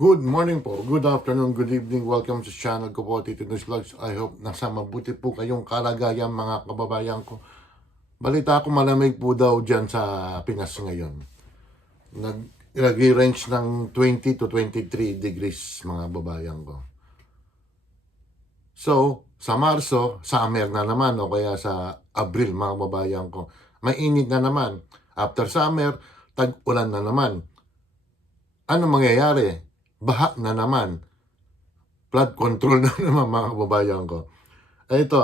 Good morning po, good afternoon, good evening, welcome sa channel ko po, Tito News Vlogs. I hope nasa mabuti po kayong kalagayan mga kababayan ko. Balita ko malamig po daw dyan sa Pinas ngayon. Nag-range ng 20 to 23 degrees mga kababayan ko. So, sa Marso, summer na naman o kaya sa Abril mga kababayan ko. Mainit na naman. After summer, tag-ulan na naman. Ano mangyayari? Baha na naman. Flood control na naman mga kababayan ko. Ito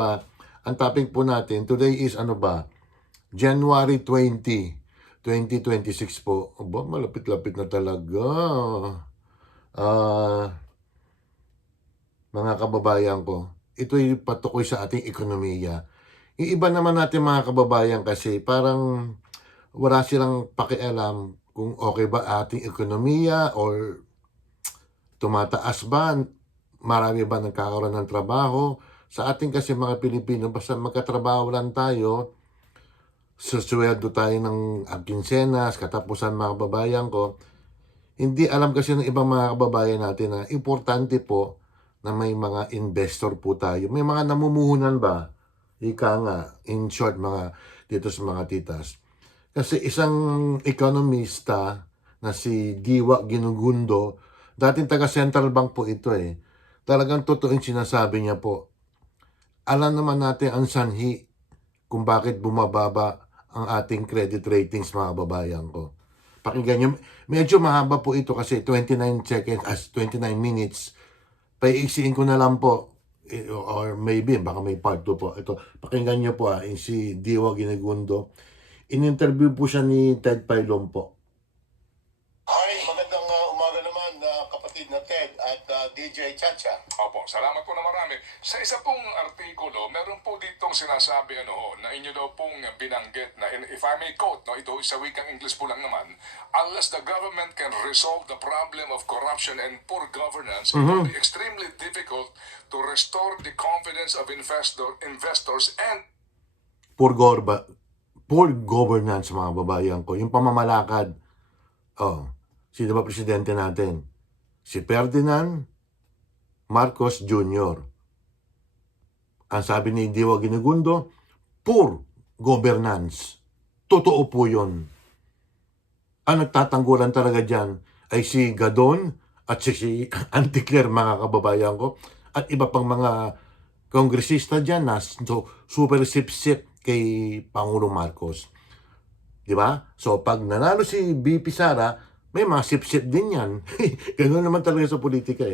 ang topic po natin, today is ano ba? January 20, 2026 po. Aba, malapit-lapit na talaga. Mga kababayan ko, ito'y patukoy sa ating ekonomiya. Yung iba naman natin mga kababayan kasi parang wala silang pakialam kung okay ba ating ekonomiya or tumataas ba, marami ba nagkakaroon ng trabaho. Sa ating kasi mga Pilipino, basta magkatrabaho lang tayo, susweldo tayo ng kinsenas, katapusan mga kababayan ko. Hindi alam kasi ng ibang mga kababayan natin na importante po na may mga investor po tayo. May mga namumuhunan ba? Ika nga, in short, mga dito sa mga titas. Kasi isang ekonomista na si Giwa Ginugundo, dating taga Central Bank po ito Talagang totoo yung sinasabi niya po. Alam naman natin ang sanhi kung bakit bumababa ang ating credit ratings mga babayan ko. Pakinggan nyo. Medyo mahaba po ito kasi 29 seconds as 29 minutes. Paiiksiin ko na lang po. Or maybe, baka may part 2 po. Ito, pakinggan nyo po si Diwa Ginegundo. In-interview po siya ni Ted Pailon po. Hi, magandang umaga naman kapatid na Ted at DJ Chacha. Opo, salamat po na marami. Sa isa pong artikulo, meron po ditong sinasabi na inyo daw pong binanggit na, if I may quote, ito sa wikang English po lang naman, unless the government can resolve the problem of corruption and poor governance, it will be extremely difficult to restore the confidence of investors and Poor governance mga babayan ko. Yung pamamalakad. Sino ba presidente natin? Si Ferdinand Marcos Jr. Ang sabi ni Diwa Ginegundo, poor governance. Totoo po yun. Ang nagtatanggulan talaga dyan ay si Gadon at si Anticler mga kababayan ko at iba pang mga kongresista dyan na super sip-sip kay Pangulong Marcos. Di ba? So, pag nanalo si BP Sara, may mga sip-sip din yan. Ganun naman talaga sa politika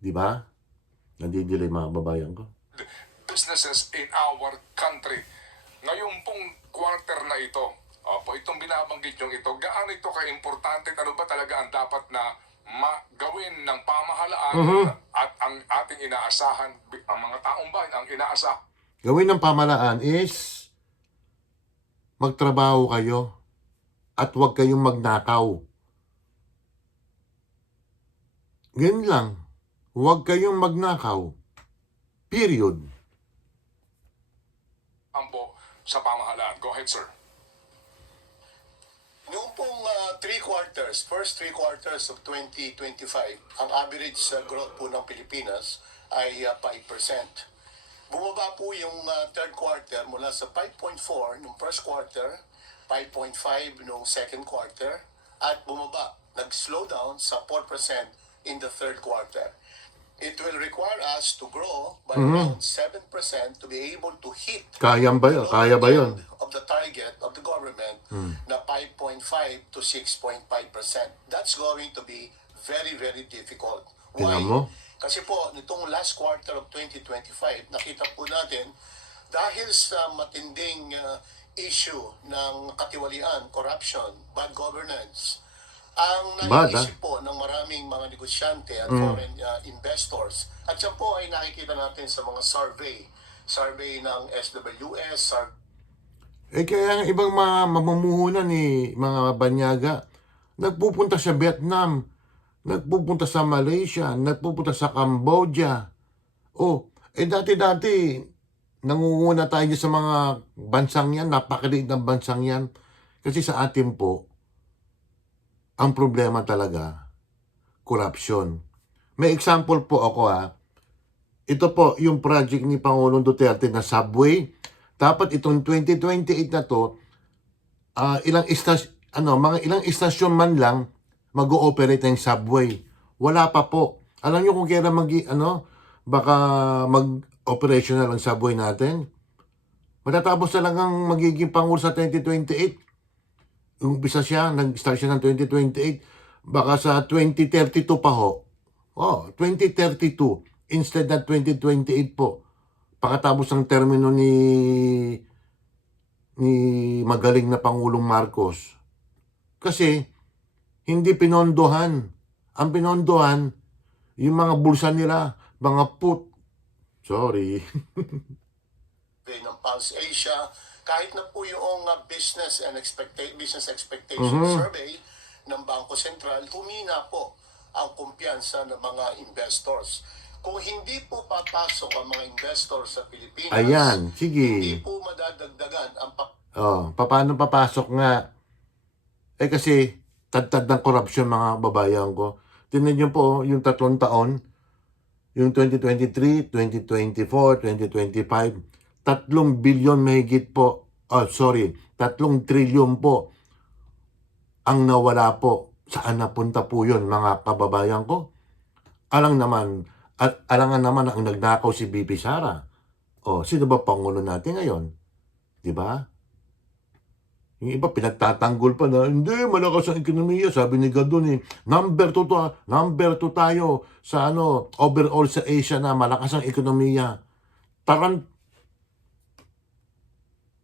Di ba? Nadidelay mga babayan ko. businesses in our country. Ngayon pong quarter na ito, itong binabanggit yung ito, gaano ito ka-importante, ano ba talaga ang dapat na gawin ng pamahalaan at ang ating inaasahan, ang mga taong bayan, ang inaasahan. Gawin ng pamahalaan is magtrabaho kayo at huwag kayong magnakaw. Ganyan lang. Huwag kayong magnakaw. Period. Ampo sa pamahalaan. Go ahead, sir. Noong pong first three quarters of 2025, ang average growth po ng Pilipinas ay 5%. Bumaba po yung third quarter mula sa 5.4 nung first quarter, 5.5 nung second quarter, at bumaba, nag-slow down sa 4% in the third quarter. It will require us to grow by around 7% to be able to hit Kaya ba yun? of the target of the government na 5.5 to 6.5%. That's going to be very, very difficult. Tingnan mo. Kasi po, nitong last quarter of 2025, nakita po natin, dahil sa matinding issue ng katiwalian, corruption, bad governance, ang naiisip po ng maraming mga negosyante at foreign investors, at yan po ay nakikita natin sa mga survey ng SWS, Kaya ang ibang mga mamumuhunan mga banyaga, nagpupunta sa Vietnam, nagpupunta sa Malaysia, nagpupunta sa Cambodia. Dati-dati, nangunguna tayo sa mga bansang yan, napakaliit ng bansang yan. Kasi sa atin po, ang problema talaga, corruption. May example po ako Ito po yung project ni Pangulong Duterte na subway. Dapat itong 2028 na to, mga ilang istasyon man lang mag-ooperate ng subway. Wala pa po. Alam niyo kung kailan baka mag-operational ang subway natin? Matatapos talagang magiging Pangulo sa 2028. Umpisa siya, nag-start siya ng 2028. Baka sa 2032 pa ho. 2032 instead na 2028 po. Pagkatapos ng termino ni magaling na Pangulong Marcos. Kasi hindi pinondohan. Ang pinondohan, yung mga bulsa nila, mga sorry. ng Pulse Asia, kahit na po yung business expectation survey ng Bangko Sentral, humina po ang kumpiyansa ng mga investors. Kung hindi po papasok ang mga investors sa Pilipinas, Ayan, sige. hindi po madadagdagan ang Paano papasok nga? Kasi tad-tad ng korupsyon mga babayan ko. Tingnan niyo po yung 3 taon, yung 2023, 2024, 2025, 3 bilyon mahigit po. 3 trilyon po ang nawala po. Saan napunta po yun mga kababayan ko? Alangan naman ang nagnakaw si BP Sara. Sino ba Pangulo natin ngayon? Di ba? Yung iba pinagtatanggol pa na, hindi, malakas ang ekonomiya. Sabi ni Gadon number 2 tayo sa overall sa Asia na malakas ang ekonomiya.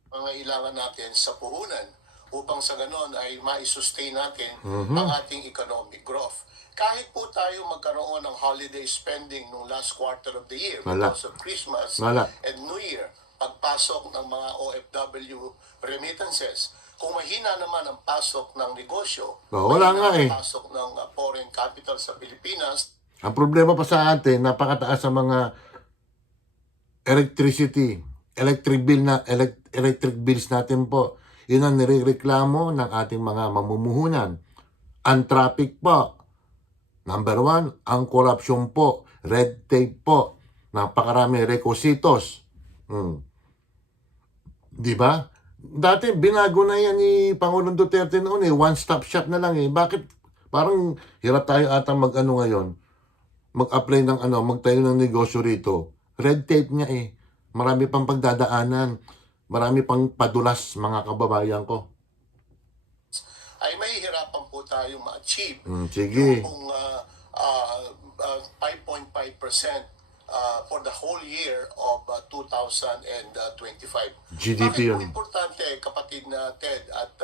Pangailangan natin sa puhunan upang sa ganon ay ma-sustain natin ang ating economic growth. Kahit po tayo magkaroon ng holiday spending nung last quarter of the year because of Christmas and New Year, pagpasok ng mga OFW remittances, kung mahina naman ang pasok ng negosyo, wala nga pasok ng foreign capital sa Pilipinas. Ang problema pa sa atin, napakataas sa mga electric bills natin po. Yun ang nirereklamo ng ating mga mamumuhunan. Ang traffic po. Number 1, ang corruption po. Red tape po. Napakarami requisitos. Di ba? Dati binago na yan ni Pangulong Duterte noon one-stop shop na lang Bakit? Parang hirap tayo atang ngayon. Mag-apply ng magtayo ng negosyo rito. Red tape niya Marami pang pagdadaanan. Marami pang padulas mga kababayan ko. Ay mahihirapan po tayong ma-achieve sige. Yung 5.5% for the whole year of 2025. GDP Bakit yun. po importante, kapatid na Ted at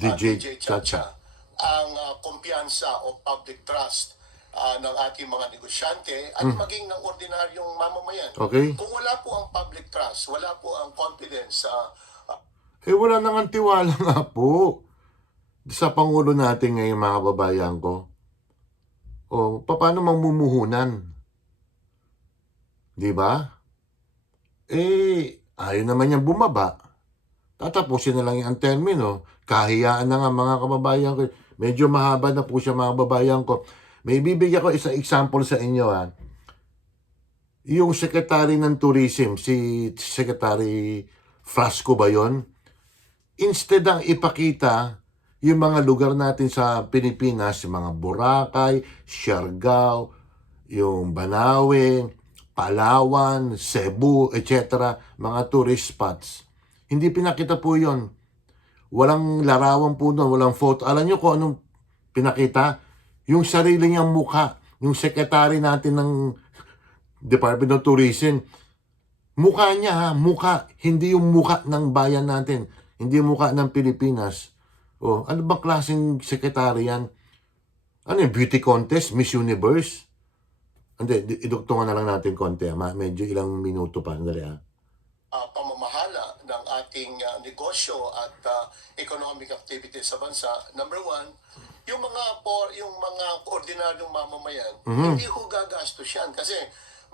DJ Chacha, ang kumpiyansa o public trust ng ating mga negosyante at maging ng ordinaryong mamamayan. Okay. Kung wala po ang public trust, wala po ang confidence sa wala nang tiwala nga po sa Pangulo natin ngayon mga kababayan ko. Paano mamumuhunan? Di ba? Ayaw naman niyang bumaba. Tatapusin na lang yung termino. Kahiyaan na nga mga kababayan ko. Medyo mahaba na po siya mga kababayan ko. May bibigyan ko isang example sa inyo Yung Secretary ng Tourism, si Secretary Frasco ba yun? Instead ang ipakita yung mga lugar natin sa Pilipinas, yung mga Boracay, Siargao, yung Banawe, Palawan, Cebu, etc. Mga tourist spots. Hindi pinakita po yun. Walang larawan po doon, walang photo. Alam nyo kung anong pinakita? Yung sarili niyang mukha, yung secretary natin ng Department of Tourism. Mukha niya mukha. Hindi yung mukha ng bayan natin. Hindi yung mukha ng Pilipinas. Ano ba klaseng secretary yan? Ano yung beauty contest? Miss Universe? Hindi, idugtungan na lang natin konti. Medyo ilang minuto pa. Andali pamamahala ng ating negosyo at economic activities sa bansa. Number 1, yung mga ordinaryong mamamayan, hindi ho gagastos yan. Kasi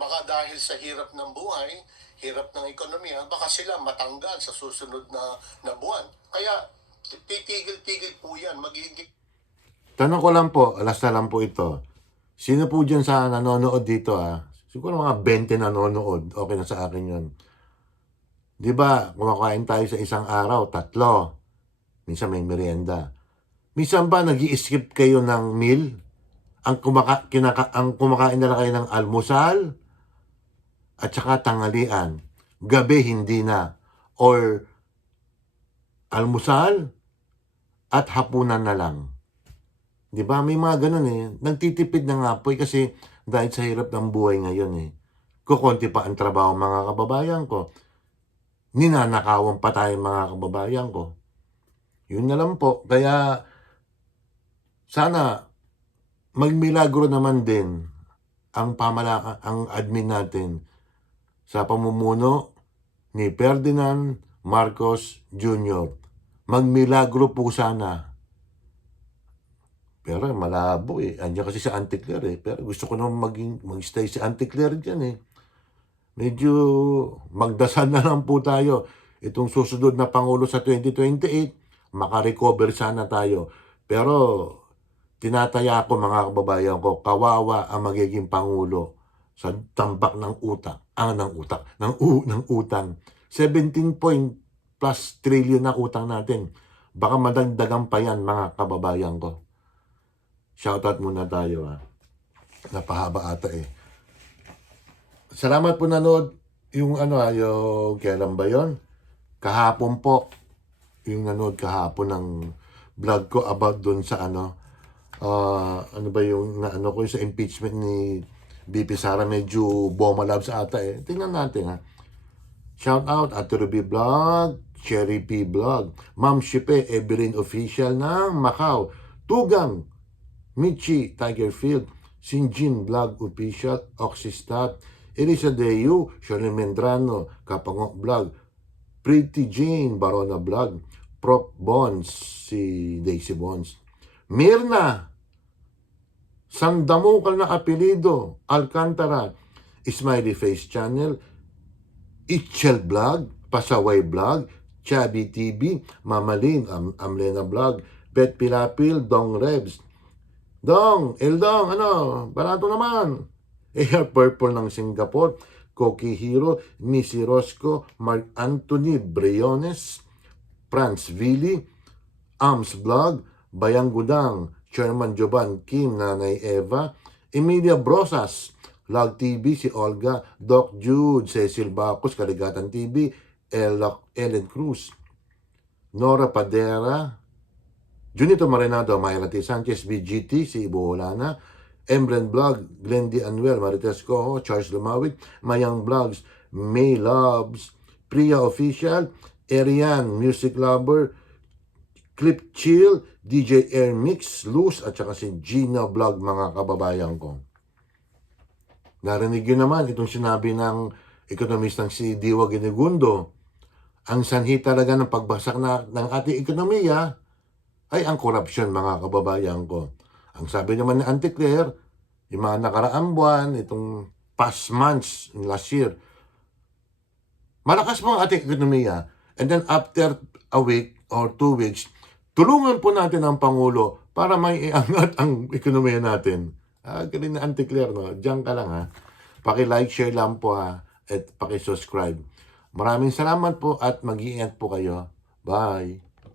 baka dahil sa hirap ng buhay, hirap ng ekonomiya, baka sila matanggal sa susunod na buwan. Kaya titigil-tigil po yan. Tanong ko lang po, alas na lang po ito. Sino po dyan sa nanonood dito Siguro mga 20 nanonood. Okay na sa akin yun. Di ba, kumakain tayo sa isang araw, 3. Minsan may merienda. Minsan ba nag-i-skip kayo ng meal? Ang kumakain na lang kayo ng almusal at saka tanghalian. Gabi hindi na. Or almusal at hapunan na lang. Di ba? May mga ganun Nagtitipid na nga po kasi dahil sa hirap ng buhay ngayon Kukunti pa ang trabaho mga kababayan ko. Ninanakawan pa tayo mga kababayan ko. Yun na lang po. Kaya sana magmilagro naman din ang admin natin sa pamumuno ni Ferdinand Marcos Jr. Magmilagro po sana. Pero malabo Andiyan kasi si Auntie Claire Pero gusto ko naman mag-stay si Auntie Claire dyan Medyo magdasal na lang po tayo. Itong susunod na Pangulo sa 2028, makarecover sana tayo. Pero tinataya ko mga kababayan ko, kawawa ang magiging Pangulo sa tambak ng utang. 17 plus trillion na utang natin. Baka madagdagan pa yan mga kababayan ko. Shoutout muna tayo Napahaba ata Salamat po nanood. Yung yung kailan ba yun? Kahapon po. Yung nanood kahapon ng vlog ko about dun sa ano ba yung ko sa impeachment ni BP Sara. Medyo Boma Labs ata Tingnan natin Shout out Ate Ruby Vlog, Cherry P Vlog, Ma'am Shipe, Evelyn Official ng Macau, Tugang, Michi, Tigerfield, Sinjin Vlog Official, Oxystat, Elisa Deu, Shirley Mendrano, Kapangok Vlog, Pretty Jane, Barona Vlog, Prop Bonds, si Daisy Bonds, Mirna, Sandamukal na apelido, Alcantara, Smiley Face Channel, Itchel Vlog, Pasaway Vlog, Chubby TV, Mamalin, Amlena Vlog, Bet Pilapil, Dong Rebs, Dong, Eldong, barato naman. Air Purple ng Singapore, Koki Hero, Missy Rosco, Mark Anthony Briones, Franz Vili, Ams Vlog, Bayang Gudang, Chairman Jovan Kim, Nanay Eva, Emilia Brosas, Log TV, si Olga, Doc Jude, Cecil Bacos, Kaligatan TV, Ellen Cruz, Nora Padera, Junito Marinado, Mayra T. Sanchez, BGT, si Ibo Holana, Embren Vlog, Glendy Anuel, Marites Coho, Charles Lumawit, Mayang Vlogs, May Loves, Priya Official, Arian, Music Lover, Clip Chill, DJ Air Mix, Luz, at saka si Gina Vlog, mga kababayan ko. Narinig yun naman itong sinabi ng ekonomistang si Diwa Ginigundo. Ang sanhi talaga ng pagbagsak ng ating ekonomiya ay ang korupsyon, mga kababayan ko. Ang sabi naman ni Auntie Claire, yung mga nakaraang buwan, itong past months, last year, malakas po ang ating ekonomiya. And then after a week or 2 weeks, tulungan po natin ang Pangulo para may iangat ang ekonomiya natin. Galing na Auntie Claire, no? Diyan ka lang Paki-like, share lang po at paki-subscribe. Maraming salamat po at mag-iingat po kayo. Bye!